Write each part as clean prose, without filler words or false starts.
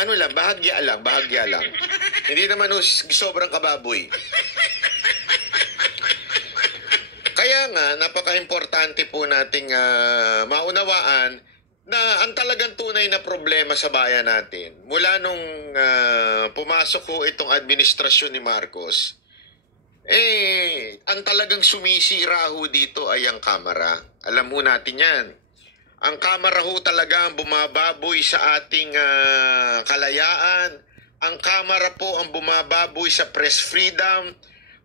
ano lang, bahagya lang, bahagya lang. Hindi naman sobrang kababoy. Kaya nga, napaka-importante po nating maunawaan na ang talagang tunay na problema sa bayan natin, mula nung pumasok ho itong administrasyon ni Marcos, ang talagang sumisira ho dito ay ang Kamara. Alam mo natin yan. Ang Kamara ho talaga ang bumababoy sa ating kalayaan. Ang Kamara po ang bumababoy sa press freedom.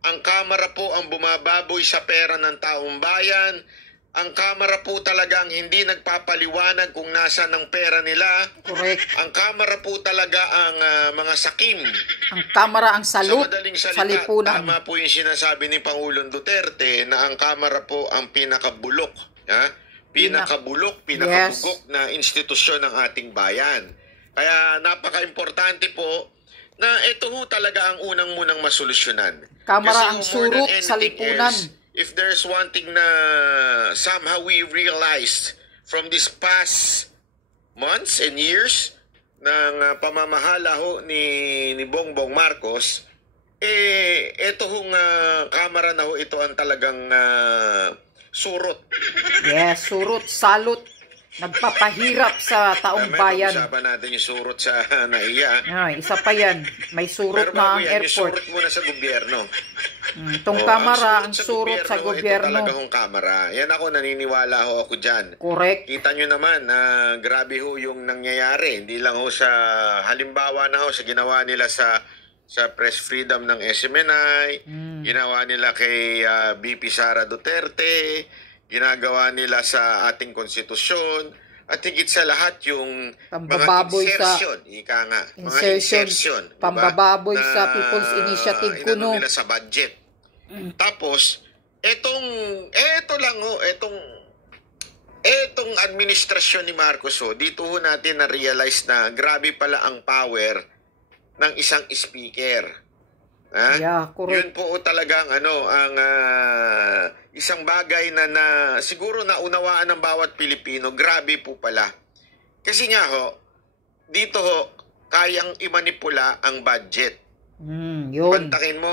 Ang Kamara po ang bumababoy sa pera ng taong bayan. Ang Kamara po talagang hindi nagpapaliwanag kung nasaan ang pera nila. Correct. Ang Kamara po talaga ang mga sakim. Ang Kamara ang salut Sa sa lipunan. Tama po yung sinasabi ni Pangulong Duterte na ang Kamara po ang pinakabulok. Pinakabulok, pinakabugok na institusyon ng ating bayan. Kaya napaka-importante po na ito ho talaga ang unang-munang masolusyonan. Kamara ang surot sa lipunan. If there's one thing na somehow we realized from these past months and years ng pamamahala ho ni Bongbong Marcos, ito hong Kamara na ho, ito ang talagang surot. Yes, surot, salut. Nagpapahirap sa taong bayan. Usapan natin yung surot sa NAIA. Ay, isa pa yan. May surot na ang airport. Yung surot muna sa gobyerno. Itong Kamara, ang surot sa gobyerno. Ito talaga hong Kamara. Yan ako, naniniwala ho ako dyan. Correct. Kita nyo naman na grabe ho yung nangyayari. Hindi lang ho sa, halimbawa na ho sa ginawa nila sa press freedom ng SMNI, ginawa nila kay BP Sara Duterte, ginagawa nila sa ating konstitusyon, at higit sa lahat yung pambababoy mga insertion, ika nga, mga insertion, pambababoy diba? Sa People's Initiative kuno nila sa budget. Tapos etong administrasyon ni Marcos dito ho natin na realize na grabe pala ang power ng isang speaker. Yeah, yun po talagang ang isang bagay na siguro naunawaan ng bawat Pilipino. Grabe po pala. Kasi nga dito kayang imanipula ang budget. Yun. Pantakin mo,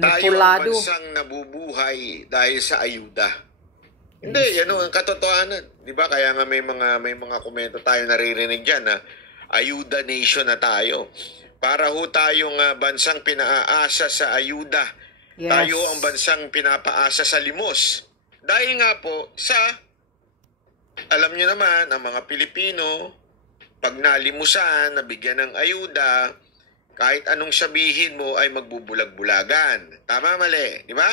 tayo ang bansang nabubuhay dahil sa ayuda. Hindi, ang katotohanan. 'Di ba? Kaya nga may mga komento tayo naririnig diyan na ayuda nation na tayo. Para ho tayong bansang pinaaasa sa ayuda. Yes. Tayo ang bansang pinapaasa sa limos. Dahil nga po alam nyo naman, ang mga Pilipino, pag nalimusan, nabigyan ng ayuda, kahit anong sabihin mo ay magbubulag-bulagan. Tama, mali, di ba?